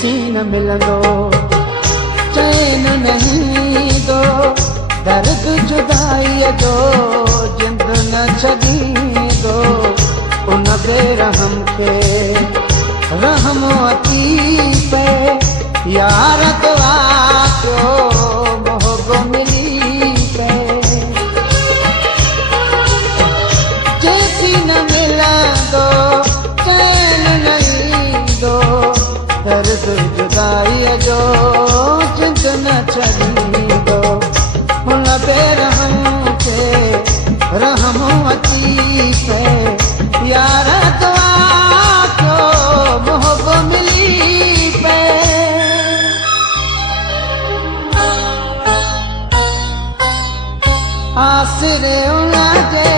जैसी न मिलंदो चैन नहीं दो दर्द जुदाई जो जिंद न छॾींदो उन बेरहम के रहम अची पे यार दुआ कयो मोहब्बो मिली पे जैसी न मिलंदो चैन नहीं दो दर्द जुदाई जो जिंद न छॾींदो उन बेरहम के रहम अची पे यार दुआ कयो मोहब्बो मिली पे आसरे उन जे